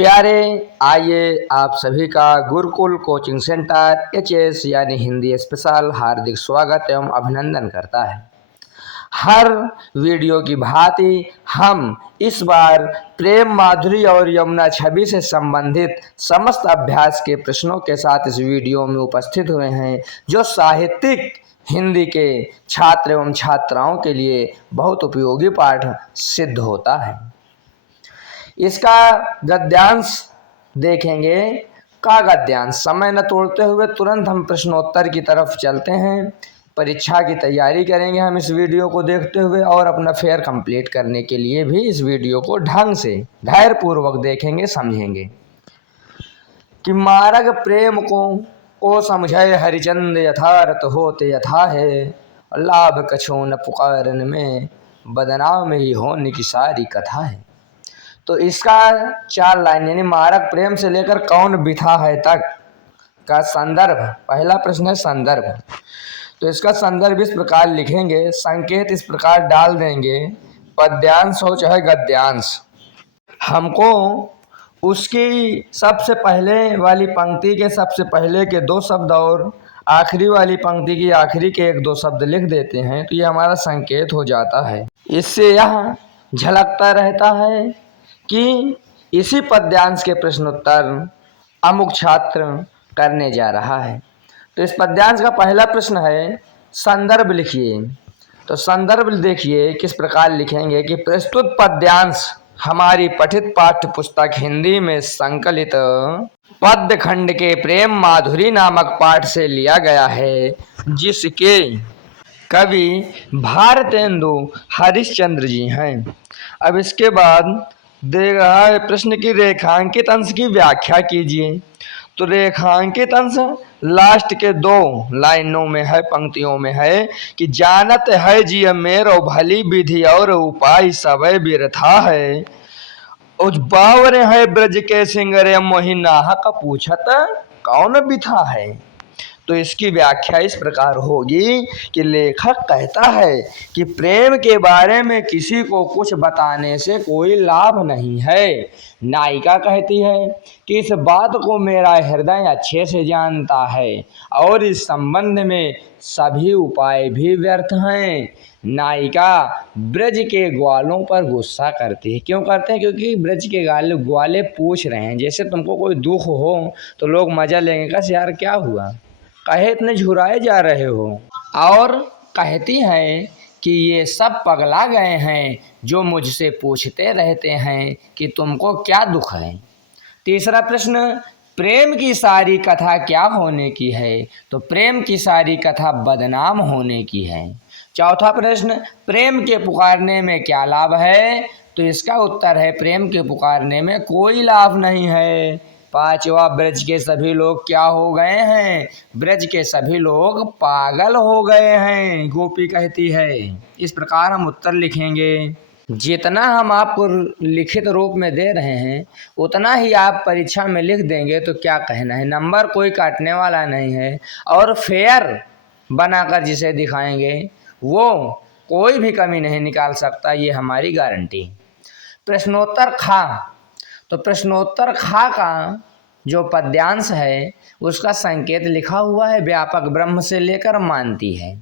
प्यारे, आइए आप सभी का गुरुकुल कोचिंग सेंटर एचएस यानी हिंदी स्पेशल हार्दिक स्वागत एवं अभिनंदन करता है। हर वीडियो की भांति हम इस बार प्रेम माधुरी और यमुना छवि से संबंधित समस्त अभ्यास के प्रश्नों के साथ इस वीडियो में उपस्थित हुए हैं, जो साहित्यिक हिंदी के छात्र एवं छात्राओं के लिए बहुत उपयोगी पाठ सिद्ध होता है। इसका गद्यांश देखेंगे। का गद्यांश। समय न तोड़ते हुए तुरंत हम प्रश्नोत्तर की तरफ चलते हैं। परीक्षा की तैयारी करेंगे हम इस वीडियो को देखते हुए, और अपना फेयर कंप्लीट करने के लिए भी इस वीडियो को ढंग से धैर्यपूर्वक देखेंगे, समझेंगे। कि मार्ग प्रेम को समझे हरिचंद यथार्थ होते यथा है, लाभ कछो न पुकारन में बदनाम ही होने की सारी कथा है। तो इसका 4 लाइन यानी मारक प्रेम से लेकर कौन बिथा है तक का संदर्भ। पहला प्रश्न है संदर्भ। तो इसका संदर्भ इस प्रकार लिखेंगे, संकेत इस प्रकार डाल देंगे, पद्यांश हो चाहे गद्यांश। हमको उसकी सबसे पहले वाली पंक्ति के सबसे पहले के 2 शब्द और आखिरी वाली पंक्ति की आखिरी के 1-2 शब्द लिख देते हैं, तो ये हमारा संकेत हो जाता है। इससे यह झलकता रहता है कि इसी पद्यांश के प्रश्नोत्तर अमुक छात्र करने जा रहा है। तो इस पद्यांश का पहला प्रश्न है, संदर्भ लिखिए। तो संदर्भ देखिए किस प्रकार लिखेंगे कि प्रस्तुत पद्यांश हमारी पठित पाठ्य पुस्तक हिंदी में संकलित पद्य खंड के प्रेम माधुरी नामक पाठ से लिया गया है, जिसके कवि भारतेंदु हरिश्चंद्र जी हैं। अब इसके बाद दे रहा है प्रश्न की रेखांकित अंश की व्याख्या कीजिए। तो रेखांकित अंश लास्ट के 2 लाइनों में है, पंक्तियों में है कि जानत है जिय मेरो भली विधि और उपाय सबे बिरथा है, उज बावर है ब्रज के सिंगरे मोहि नाहक पूछत कौन बिथा है। तो इसकी व्याख्या इस प्रकार होगी कि लेखक कहता है कि प्रेम के बारे में किसी को कुछ बताने से कोई लाभ नहीं है। नायिका कहती है कि इस बात को मेरा हृदय अच्छे से जानता है और इस संबंध में सभी उपाय भी व्यर्थ हैं। नायिका ब्रज के ग्वालों पर गुस्सा करती है। क्यों करते हैं? क्योंकि ब्रज के ग्वाले पूछ रहे हैं, जैसे तुमको कोई दुख हो तो लोग मजा लेंगे, कस यार क्या हुआ, कहे इतने झुराए जा रहे हो। और कहती हैं कि ये सब पगला गए हैं जो मुझसे पूछते रहते हैं कि तुमको क्या दुख है। तीसरा प्रश्न, प्रेम की सारी कथा क्या होने की है। तो प्रेम की सारी कथा बदनाम होने की है। चौथा प्रश्न, प्रेम के पुकारने में क्या लाभ है। तो इसका उत्तर है प्रेम के पुकारने में कोई लाभ नहीं है। पांचवा, ब्रज के सभी लोग क्या हो गए हैं। ब्रज के सभी लोग पागल हो गए हैं, गोपी कहती है। इस प्रकार हम उत्तर लिखेंगे। जितना हम आपको लिखित रूप में दे रहे हैं उतना ही आप परीक्षा में लिख देंगे तो क्या कहना है, नंबर कोई काटने वाला नहीं है। और फेयर बनाकर जिसे दिखाएंगे वो कोई भी कमी नहीं निकाल सकता, ये हमारी गारंटी। प्रश्नोत्तर खा। तो प्रश्नोत्तर खा का जो पद्यांश है उसका संकेत लिखा हुआ है, व्यापक ब्रह्म से लेकर मानती है।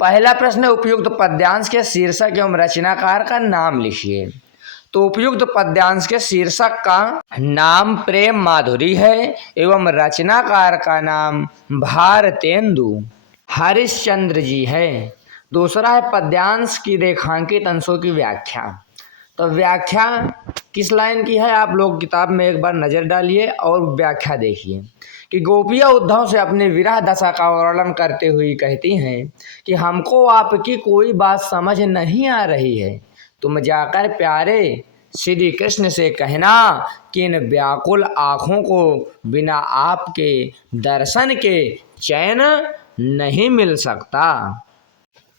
पहला प्रश्न है, उपयुक्त पद्यांश के शीर्षक एवं रचनाकार का नाम लिखिए। तो उपयुक्त पद्यांश के शीर्षक का नाम प्रेम माधुरी है एवं रचनाकार का नाम भारतेंदु हरिश्चंद्र जी है। दूसरा है पद्यांश की रेखांकित अंशों की व्याख्या। तो व्याख्या किस लाइन की है, आप लोग किताब में एक बार नज़र डालिए और व्याख्या देखिए कि गोपियाँ उद्धव से अपनी विरह दशा का वर्णन करते हुए कहती हैं कि हमको आपकी कोई बात समझ नहीं आ रही है, तुम जाकर प्यारे श्री कृष्ण से कहना कि इन व्याकुल आँखों को बिना आपके दर्शन के चैन नहीं मिल सकता।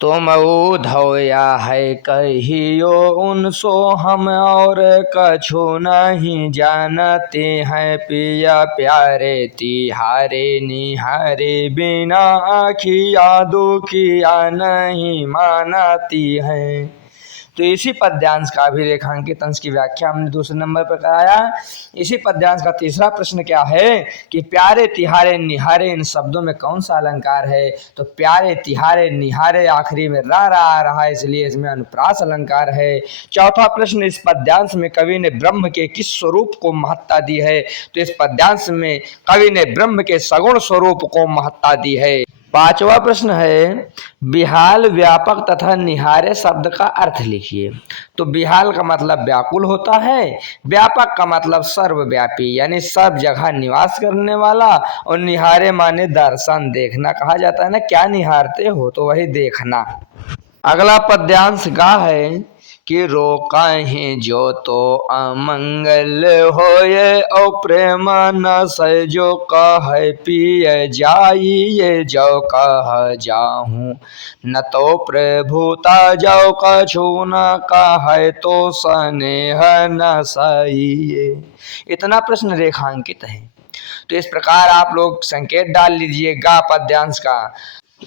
तुम उधोया है कहियो उनसो हम और कछु नहीं जानते हैं, पिया प्यारे तिहारे निहारे बिना आखिया दुखिया नहीं मानती हैं। तो इसी पद्यांश का भी रेखांकित अंश की व्याख्या हमने दूसरे नंबर पर कराया। इसी पद्यांश का तीसरा प्रश्न क्या है कि प्यारे तिहारे निहारे इन शब्दों में कौन सा अलंकार है? तो प्यारे तिहारे निहारे आखिरी में रा आ रहा है, इसलिए इसमें अनुप्रास अलंकार है। चौथा प्रश्न, इस पद्यांश में कवि ने ब्रह्म के किस स्वरूप को महत्ता दी है? तो इस पद्यांश में कवि ने ब्रह्म के सगुण स्वरूप को महत्ता दी है। पांचवा प्रश्न है, बिहाल व्यापक तथा निहारे शब्द का अर्थ लिखिए। तो बिहाल का मतलब व्याकुल होता है, व्यापक का मतलब सर्वव्यापी यानी सब जगह निवास करने वाला, और निहारे माने दर्शन देखना कहा जाता है ना, क्या निहारते हो? तो वही देखना। अगला पद्यांश गा है कि रोकाहि जो तो अमंगल होए और प्रेम न सजो कह पिय जाइए जो कह जाहूँ न तो प्रभुता जो कछु न कह तो स्नेह न सहिए। इतना प्रश्न रेखांकित है। तो इस प्रकार आप लोग संकेत डाल लीजिएगा पद्यांश का।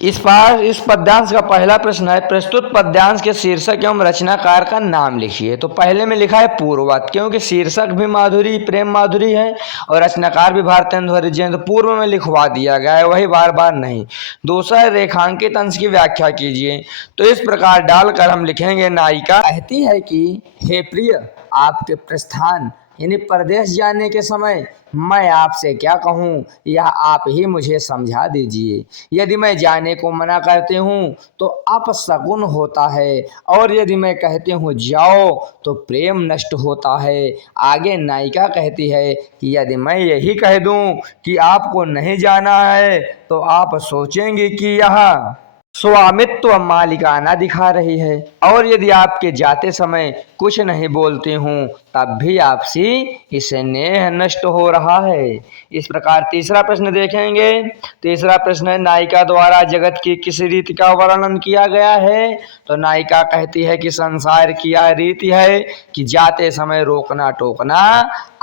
इस पद्यांश का पहला प्रश्न है, प्रस्तुत पद्यांश के शीर्षक एवं रचनाकार का नाम लिखिए। तो पहले में लिखा है पूर्ववत, क्योंकि शीर्षक भी माधुरी प्रेम माधुरी है और रचनाकार भी भारतेंदु हरिजन, तो पूर्व में लिखवा दिया गया है, वही बार बार नहीं। दूसरा है रेखांकित अंश की व्याख्या कीजिए। तो इस प्रकार डालकर हम लिखेंगे, नायिका कहती है कि हे प्रिय, आपके प्रस्थान यानी परदेश जाने के समय मैं आपसे क्या कहूँ, यह आप ही मुझे समझा दीजिए। यदि मैं जाने को मना करती हूँ तो अपशकुन होता है, और यदि मैं कहती हूँ जाओ तो प्रेम नष्ट होता है। आगे नायिका कहती है कि यदि मैं यही कह दूँ कि आपको नहीं जाना है तो आप सोचेंगे कि यह स्वामित्व मालिकाना दिखा रही है, और यदि आपके जाते समय कुछ नहीं बोलती हूँ तब भी आपसी स्नेह नष्ट हो रहा है। इस प्रकार तीसरा प्रश्न देखेंगे। तीसरा प्रश्न है, नायिका द्वारा जगत की किस रीति का वर्णन किया गया है? तो नायिका कहती है कि संसार की यह रीति है कि जाते समय रोकना टोकना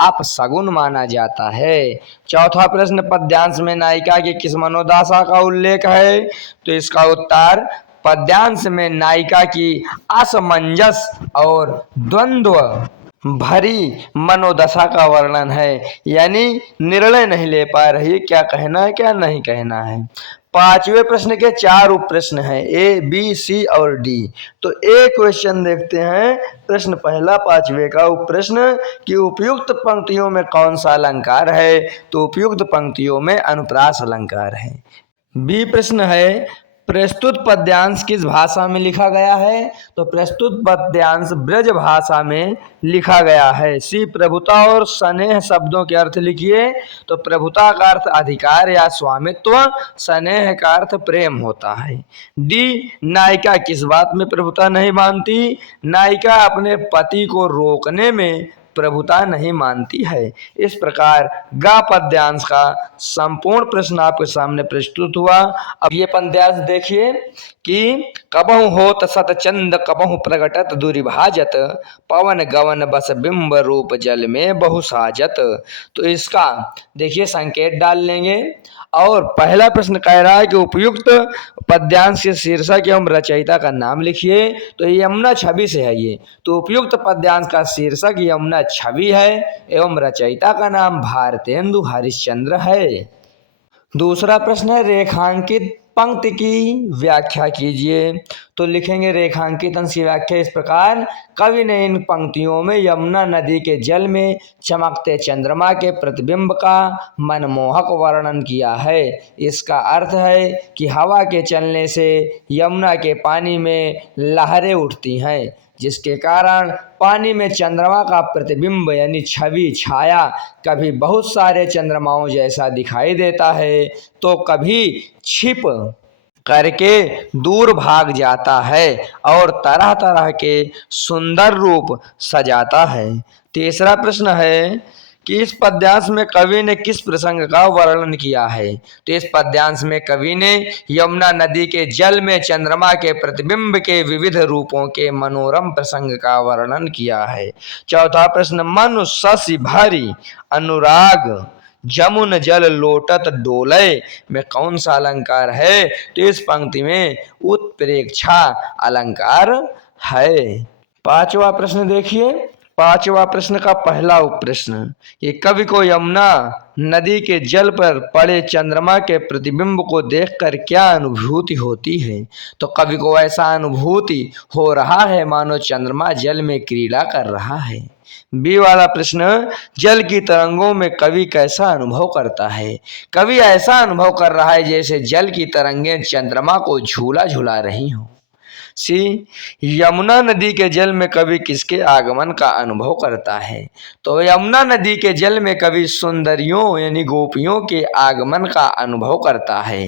अपशगुन माना जाता है। चौथा प्रश्न, पद्यांश में नायिका की किस मनोदशा का उल्लेख है? तो इसका उत्तर, पद्यांश में नायिका की असमंजस और द्वंद्व भरी मनोदशा का वर्णन है, यानी निर्णय नहीं ले पा रही, क्या कहना है क्या नहीं कहना है। पांचवें प्रश्न के 4 उप प्रश्न हैं, ए बी सी और डी। तो ए क्वेश्चन देखते हैं। प्रश्न पहला पांचवे का उप प्रश्न कि उपयुक्त पंक्तियों में कौन सा अलंकार है? तो उपयुक्त पंक्तियों में अनुप्रास अलंकार है। बी प्रश्न है, प्रस्तुत पद्यांश किस भाषा में लिखा गया है? तो प्रस्तुत पद्यांश ब्रज भाषा में लिखा गया है। सी, प्रभुता और स्नेह शब्दों के अर्थ लिखिए। तो प्रभुता का अर्थ अधिकार या स्वामित्व, स्नेह का अर्थ प्रेम होता है। डी, नायिका किस बात में प्रभुता नहीं मानती? नायिका अपने पति को रोकने में प्रभुता नहीं मानती है। इस प्रकार गा पद्यांश का संपूर्ण प्रश्न आपके सामने प्रस्तुत हुआ। अब ये पद्यांश देखिए कि कबहु होत सत चंद कबहु प्रगटत दुर्भाजत पवन गवन बस बिंब रूप जल में बहु साजत। तो इसका देखिए संकेत डाल लेंगे। और पहला प्रश्न कह रहा है कि उपयुक्त पद्यांश के शीर्षक एवं रचयिता का नाम लिखिए। तो यमुना छवि से है ये। तो उपयुक्त पद्यांश का शीर्षक यमुना छवि है एवं रचयिता का नाम भारतेंदु हरिश्चंद्र है। दूसरा प्रश्न है, रेखांकित पंक्ति की व्याख्या कीजिए। तो लिखेंगे रेखांकित अंश की व्याख्या इस प्रकार, कवि ने इन पंक्तियों में यमुना नदी के जल में चमकते चंद्रमा के प्रतिबिंब का मनमोहक वर्णन किया है। इसका अर्थ है कि हवा के चलने से यमुना के पानी में लहरें उठती हैं, जिसके कारण पानी में चंद्रमा का प्रतिबिंब यानी छवि छाया कभी बहुत सारे चंद्रमाओं जैसा दिखाई देता है तो कभी छिप करके दूर भाग जाता है और तरह तरह के सुंदर रूप सजाता है। तीसरा प्रश्न है कि इस पद्यांश में कवि ने किस प्रसंग का वर्णन किया है? तो इस पद्यांश में कवि ने यमुना नदी के जल में चंद्रमा के प्रतिबिंब के विविध रूपों के मनोरम प्रसंग का वर्णन किया है। चौथा प्रश्न, मनु शशि भरी अनुराग जमुन जल लोटत डोले में कौन सा अलंकार है? तो इस पंक्ति में उत्प्रेक्षा अलंकार है। पांचवा प्रश्न देखिए। पांचवा प्रश्न का पहला उप प्रश्न, कि कवि को यमुना नदी के जल पर पड़े चंद्रमा के प्रतिबिंब को देखकर क्या अनुभूति होती है। तो कवि को ऐसा अनुभूति हो रहा है मानो चंद्रमा जल में क्रीड़ा कर रहा है। बी वाला प्रश्न, जल की तरंगों में कवि कैसा अनुभव करता है। कवि ऐसा अनुभव कर रहा है जैसे जल की तरंगें चंद्रमा को झूला झुला रही हों। सी, यमुना नदी के जल में कवि किसके आगमन का अनुभव करता है। तो यमुना नदी के जल में कवि सुंदरियों यानी गोपियों के आगमन का अनुभव करता है।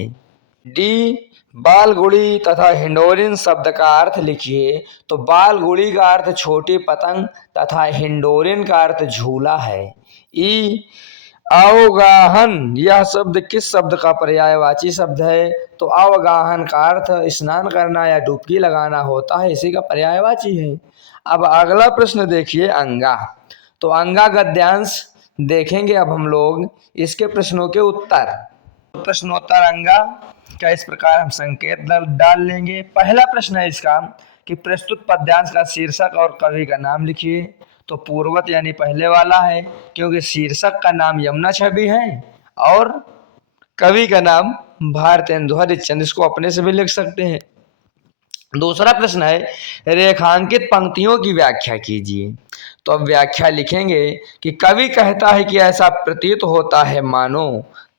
डी, बालगुड़ी तथा हिंडोरिन शब्द का अर्थ लिखिए। तो बालगुड़ी का अर्थ छोटी पतंग तथा हिंडोरिन का अर्थ झूला है। ई, अवगाहन यह शब्द किस शब्द का पर्यायवाची शब्द है। तो अवगाहन का अर्थ स्नान करना या डुबकी लगाना होता है, इसी का पर्यायवाची है। अब अगला प्रश्न देखिए, अंगा। तो अंगा गद्यांश देखेंगे अब हम लोग इसके प्रश्नों के उत्तर। प्रश्नोत्तर अंगा का इस प्रकार हम संकेत डाल लेंगे। पहला प्रश्न है इसका कि प्रस्तुत पद्यांश का शीर्षक और कवि का नाम लिखिए। तो पूर्वत यानी पहले वाला है, क्योंकि शीर्षक का नाम यमुना छवि है और कवि का नाम भारतेंदु हरिश्चंद्र, इसको अपने से भी लिख सकते हैं। दूसरा प्रश्न है, रेखांकित पंक्तियों की व्याख्या कीजिए। तो अब व्याख्या लिखेंगे कि कवि कहता है कि ऐसा प्रतीत होता है मानो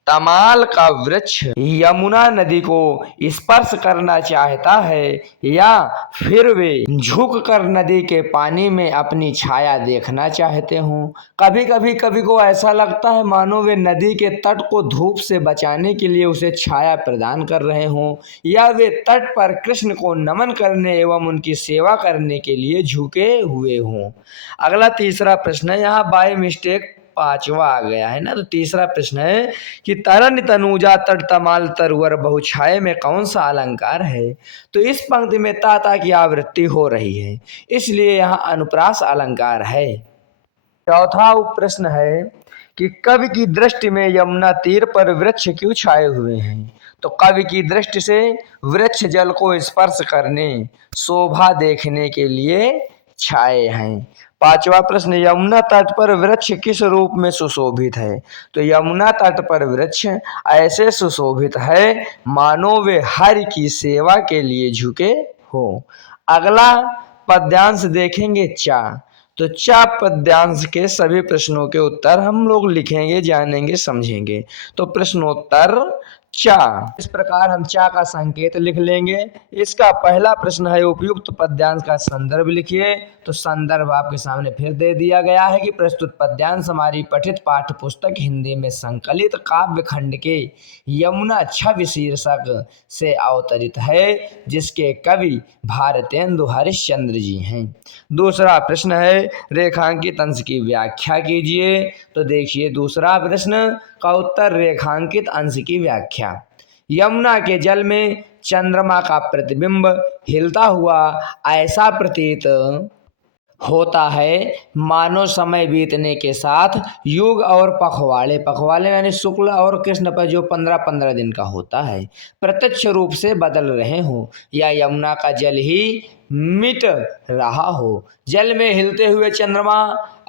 तमाल का वृक्ष यमुना नदी को स्पर्श करना चाहता है या फिर वे झुक कर नदी के पानी में अपनी छाया देखना चाहते हों। कभी कभी कवि को ऐसा लगता है मानो वे नदी के तट को धूप से बचाने के लिए उसे छाया प्रदान कर रहे हों या वे तट पर कृष्ण को नमन करने एवं उनकी सेवा करने के लिए झुके हुए हों। अगला तीसरा प्रश्न है, यहाँ बाय मिस्टेक पांचवा आ गया है ना। तो तीसरा प्रश्न है कि तरन तनुजा तट तमाल तरुवर बहुछाये में कौन सा अलंकार है। तो इस पंक्ति में ताता की आवृत्ति हो रही है, इसलिए यहाँ अनुप्रास अलंकार है। चौथा उप प्रश्न है कि कवि की दृष्टि में यमुना तीर पर वृक्ष क्यों छाए हुए हैं। तो कवि की दृष्टि से वृक्ष जल को स्पर्श करने, शोभा देखने के लिए छाए हैं। पांचवा प्रश्न, यमुना तट पर वृक्ष किस रूप में सुशोभित है। तो यमुना तट पर वृक्ष ऐसे सुशोभित है मानो वे हरि की सेवा के लिए झुके हो। अगला पद्यांश देखेंगे चा। तो चा पद्यांश के सभी प्रश्नों के उत्तर हम लोग लिखेंगे, जानेंगे, समझेंगे। तो प्रश्नोत्तर चा, इस प्रकार हम चा का संकेत लिख लेंगे। इसका पहला प्रश्न है, उपयुक्त पद्यांश का संदर्भ लिखिए। तो संदर्भ आपके सामने फिर दे दिया गया है कि प्रस्तुत पद्यांश हमारी पठित पाठ्य पुस्तक हिंदी में संकलित काव्य खंड के यमुना छवि शीर्षक से अवतरित है, जिसके कवि भारतेंदु हरिश्चंद्र जी हैं। दूसरा प्रश्न है, रेखांकित अंश की व्याख्या कीजिए। तो देखिए दूसरा प्रश्न का उत्तर, रेखांकित अंश की व्याख्या। यमुना के जल में चंद्रमा का प्रतिबिंब हिलता हुआ ऐसा प्रतीत होता है मानो समय बीतने के साथ युग और पखवाड़े, पखवाड़े यानी शुक्ल और कृष्ण पर जो 15-15 दिन का होता है, प्रत्यक्ष रूप से बदल रहे हो या यमुना का जल ही मिट रहा हो। जल में हिलते हुए चंद्रमा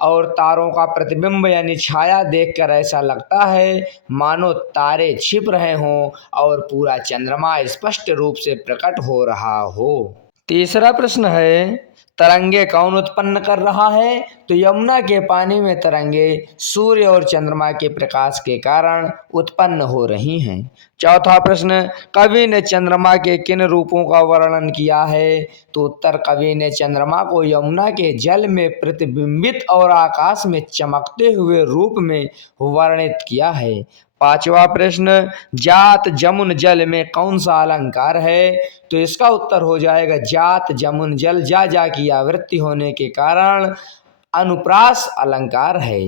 और तारों का प्रतिबिंब यानी छाया देखकर ऐसा लगता है मानो तारे छिप रहे हों और पूरा चंद्रमा स्पष्ट रूप से प्रकट हो रहा हो। तीसरा प्रश्न है, तरंगे कौन उत्पन्न कर रहा है। तो यमुना के पानी में तरंगे सूर्य और चंद्रमा के प्रकाश के कारण उत्पन्न हो रही हैं। चौथा प्रश्न, कवि ने चंद्रमा के किन रूपों का वर्णन किया है। तो उत्तर, कवि ने चंद्रमा को यमुना के जल में प्रतिबिंबित और आकाश में चमकते हुए रूप में वर्णित किया है। पांचवा प्रश्न, जात जमुन जल में कौन सा अलंकार है। तो इसका उत्तर हो जाएगा जात जमुन जल, जा जा की आवृत्ति होने के कारण अनुप्रास अलंकार है।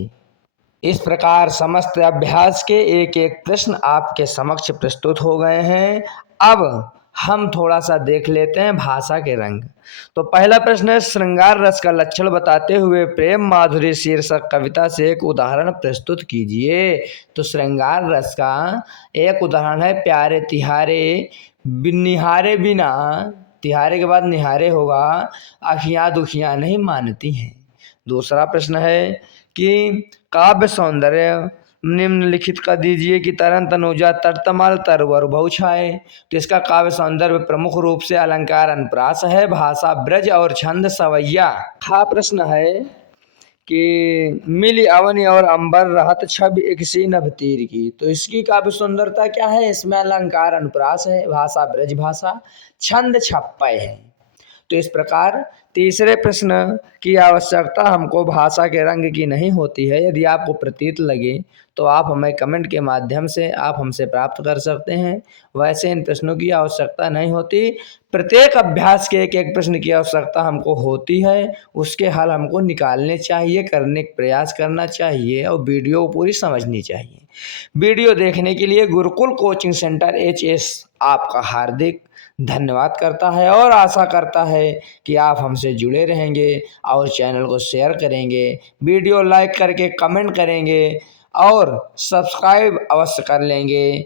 इस प्रकार समस्त अभ्यास के एक एक प्रश्न आपके समक्ष प्रस्तुत हो गए हैं। अब हम थोड़ा सा देख लेते हैं भाषा के रंग। तो पहला प्रश्न है, श्रृंगार रस का लक्षण बताते हुए प्रेम माधुरी शीर्षक कविता से एक उदाहरण प्रस्तुत कीजिए। तो श्रृंगार रस का एक उदाहरण है, प्यारे तिहारे निहारे बिना तिहारे के बाद निहारे होगा, आँखियाँ दुखियाँ नहीं मानती हैं। दूसरा प्रश्न है कि काव्य सौंदर्य निम्नलिखित का दीजिए कि तरन तनुजा तर्तमल तरवर बहुछाए। तो इसका काव्य सौंदर्य प्रमुख रूप से अलंकार अनुप्रास है, भाषा ब्रज और छंद सवैया। हाँ प्रश्न है कि मिली अवनि और अंबर रहत छब एक सी नभ तीर की। तो इसकी काव्य सुंदरता क्या है? इसमें अलंकार अनुप्रास है, भाषा ब्रज भाषा, छंद छप्पय है। तो इस प्रकार तीसरे प्रश्न की आवश्यकता हमको भाषा के रंग की नहीं होती है। यदि आपको प्रतीत लगे तो आप हमें कमेंट के माध्यम से आप हमसे प्राप्त कर सकते हैं। वैसे इन प्रश्नों की आवश्यकता नहीं होती। प्रत्येक अभ्यास के एक एक प्रश्न की आवश्यकता हमको होती है, उसके हल हमको निकालने चाहिए, करने का प्रयास करना चाहिए और वीडियो पूरी समझनी चाहिए। वीडियो देखने के लिए गुरुकुल कोचिंग सेंटर HS आपका हार्दिक धन्यवाद करता है और आशा करता है कि आप हमसे जुड़े रहेंगे और चैनल को शेयर करेंगे, वीडियो लाइक करके कमेंट करेंगे और सब्सक्राइब अवश्य कर लेंगे।